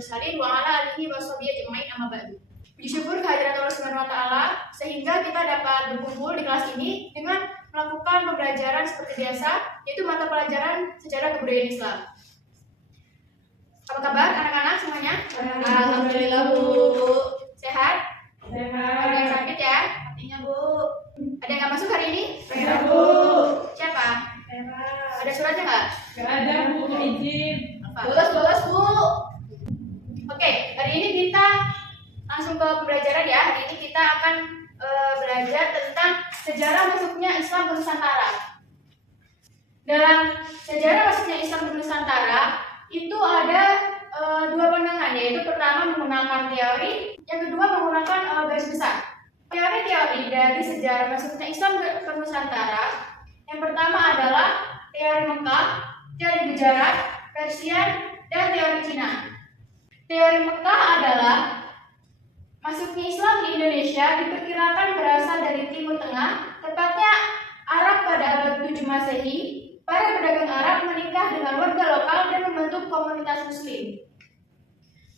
mursalin wa ala alihi washabihi ajmain amma ba'du. Puji syukur kehadirat Allah Subhanahu wa taala sehingga kita dapat berkumpul di kelas ini dengan melakukan pembelajaran seperti biasa, yaitu mata pelajaran sejarah kebudayaan Islam. Apa kabar anak-anak semuanya? Alhamdulillah, Bu. Sehat? Sehat. Ada yang sakit ya? Artinya, Bu. Ada yang nggak masuk hari ini? Saya, Bu. Siapa? Saya. Ada suratnya nggak? Gak ada, Bu. Izin. Bolos, Bu. Oke, hari ini kita langsung ke pembelajaran ya. Hari ini kita akan belajar tentang sejarah masuknya Islam ke Nusantara. Dalam sejarah masuknya Islam ke Nusantara itu ada dua pandangan, yaitu pertama menggunakan teori, yang kedua menggunakan garis besar. Teori-teori dari sejarah masuknya Islam ke Nusantara, yang pertama adalah teori Mekah, teori Gujarat, Persia, dan teori Cina. Teori Mekah adalah masuknya Islam di Indonesia diperkirakan berasal dari Timur Tengah, tepatnya Arab pada abad 7 Masehi. Para pedagang Arab menikah dengan warga lokal dan membentuk komunitas Muslim.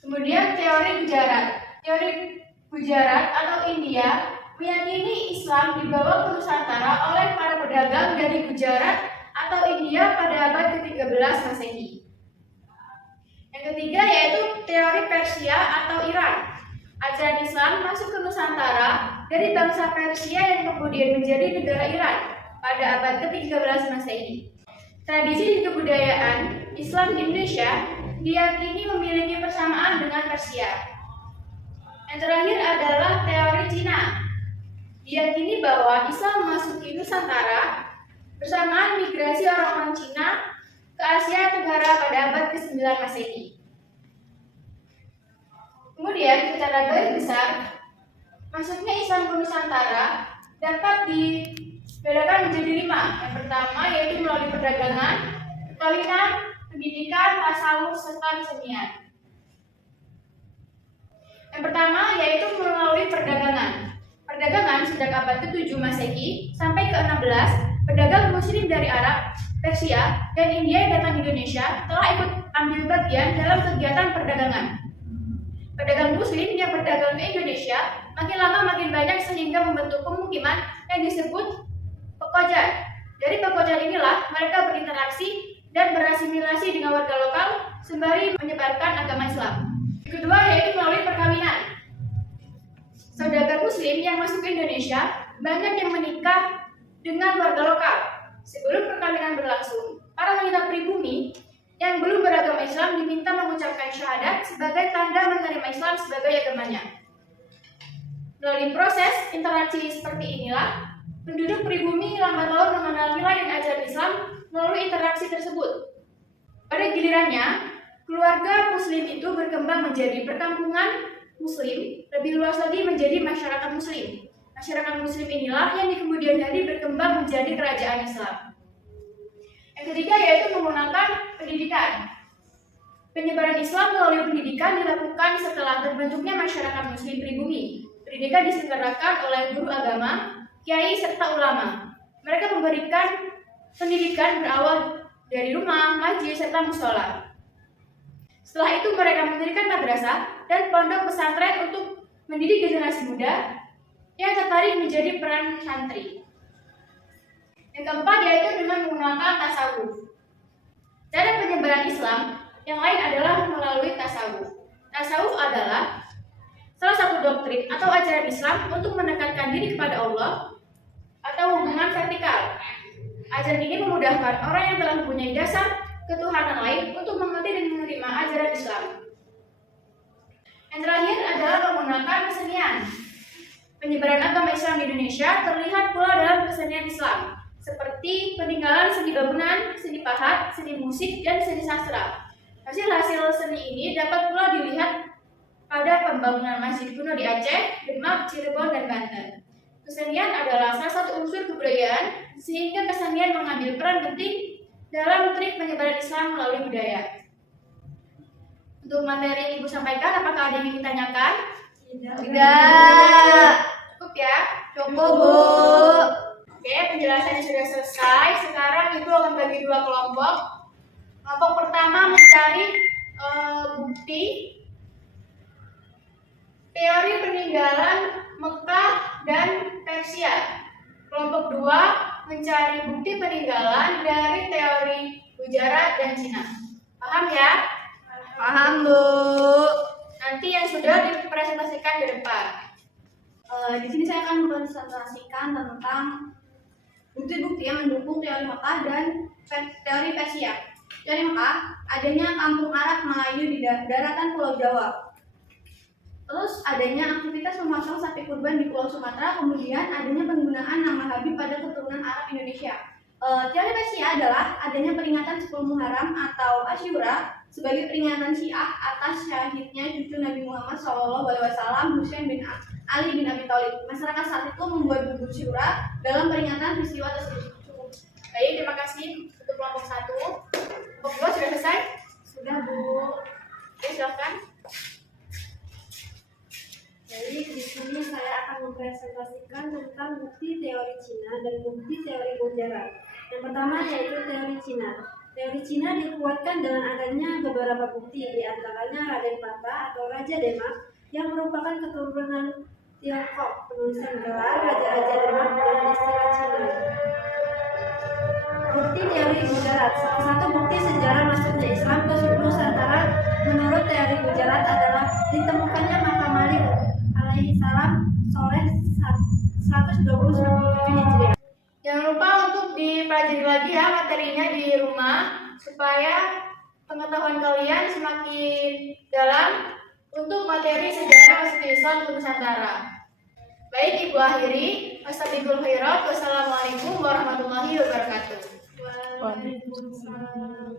Kemudian teori Gujarat. Teori Gujarat atau India meyakini Islam dibawa ke Nusantara oleh para pedagang dari Gujarat atau India pada abad ke-13 Masehi. Yang ketiga yaitu teori Persia atau Iran. Ajaran Islam masuk ke Nusantara dari bangsa Persia yang kemudian menjadi negara Iran pada abad ke-13 Masehi. Tradisi dan kebudayaan Islam di Indonesia diyakini memiliki persamaan dengan Persia. Yang terakhir adalah teori Cina. Diyakini bahwa Islam memasuki Nusantara bersamaan migrasi orang-orang Cina ke Asia Tenggara pada abad ke-9 Masehi. Kemudian secara garis besar, masuknya Islam ke Nusantara dapat dibedakan menjadi 5. Yang pertama yaitu melalui perdagangan, perkawinan, pendidikan, tasawuf, serta kesenian. Yang pertama yaitu melalui perdagangan. Perdagangan sejak abad ke-7 Masehi sampai ke-16, pedagang Muslim dari Arab, Persia, dan India yang datang ke Indonesia telah ikut ambil bagian dalam kegiatan perdagangan. Pedagang Muslim yang berdagang ke Indonesia makin lama makin banyak sehingga membentuk pemukiman yang disebut pekojan. Dari pekojan inilah mereka berinteraksi dan berasimilasi dengan warga lokal sembari menyebarkan agama Islam. Kedua yaitu melalui perkawinan. Saudagar Muslim yang masuk ke Indonesia banyak yang menikah dengan warga lokal. Sebelum perkawinan berlangsung, para wanita pribumi yang belum beragama Islam diminta mengucapkan syahadat sebagai tanda menerima Islam sebagai agamanya. Melalui proses interaksi seperti inilah, penduduk pribumi lambat laun mengenal nilai dan ajaran Islam melalui interaksi tersebut. Pada gilirannya, keluarga Muslim itu berkembang menjadi perkampungan Muslim, lebih luas lagi menjadi masyarakat Muslim. Masyarakat Muslim inilah yang di kemudian hari berkembang menjadi kerajaan Islam. Yang ketiga yaitu menggunakan pendidikan. Penyebaran Islam melalui pendidikan dilakukan setelah terbentuknya masyarakat Muslim pribumi. Pendidikan diselenggarakan oleh guru agama, kiai, serta ulama. Mereka memberikan pendidikan berawal dari rumah, masjid, serta musola. Setelah itu mereka mendirikan madrasah dan pondok pesantren untuk mendidik generasi muda yang tertarik menjadi peran santri. Yang keempat yaitu dengan menggunakan tasawuf. Cara penyebaran Islam yang lain adalah melalui tasawuf. Tasawuf adalah salah satu doktrin atau ajaran Islam untuk mendekatkan diri kepada Allah atau hubungan vertikal. Ajaran ini memudahkan orang yang telah mempunyai dasar ketuhanan lain untuk mengerti dan menerima ajaran Islam. Yang terakhir adalah menggunakan kesenian. Penyebaran agama Islam di Indonesia terlihat pula dalam kesenian Islam, seperti peninggalan seni bangunan, seni pahat, seni musik, dan seni sastra. Hasil-hasil seni ini dapat pula dilihat pada pembangunan masjid kuno di Aceh, Demak, Cirebon, dan Banten. Kesenian adalah salah satu unsur kebudayaan, sehingga kesenian mengambil peran penting dalam trik penyebaran Islam melalui budaya. Untuk materi yang Ibu sampaikan, apakah ada yang ingin ditanyakan? Tidak. Cukup ya? Cukup, Bu. Oke, penjelasannya sudah selesai. Sekarang Ibu akan bagi 2 kelompok. Kelompok pertama mencari bukti peninggalan Mekah dan Persia. Kelompok 2 mencari bukti peninggalan dari teori Gujarat dan Cina. Paham ya? Paham, Bu. Nanti yang sudah dipresentasikan di depan. Di sini saya akan mempresentasikan tentang bukti-bukti yang mendukung teori Mekah dan teori Persia. Teori Mekah, adanya kampung Arab Melayu di daratan Pulau Jawa. Terus adanya aktivitas memotong sapi kurban di Pulau Sumatera, kemudian adanya penggunaan nama Habib pada keturunan Arab Indonesia. Teori Persia adalah adanya peringatan 10 Muharram atau Asyura sebagai peringatan Syiah atas syahidnya cucu Nabi Muhammad SAW, Husain bin Ali bin Abi Thalib. Masyarakat saat itu membuat bubur syura dalam peringatan peristiwa tersebut. Baik, terima kasih untuk kelompok 1. Kelompok 2 sudah selesai? Sudah, Bu. Oke, silakan. Jadi di sini saya akan mempresentasikan tentang bukti teori Cina dan bukti teori Gujarat. Yang pertama yaitu teori Cina. Teori Cina dikuatkan dengan adanya beberapa bukti, di antaranya Raden Pata atau Raja Demak yang merupakan keturunan Tiongkok, penulisan gelar Raja-Raja Demak dengan istilah Cina. Bukti teori Gujarat. Salah satu bukti sejarah masuknya Islam ke Nusantara menurut teori Gujarat adalah ditemukannya makam Malik alaihi salam sore 127 Hijriah. Jangan lupa untuk dipelajari lagi ya materinya di rumah supaya pengetahuan kalian semakin dalam untuk materi sejarah masuk Islam ke Nusantara. Baik, Ibu akhiri. Wassalamualaikum khairat. Wassalamualaikum warahmatullahi wabarakatuh. Waalaikumsalam.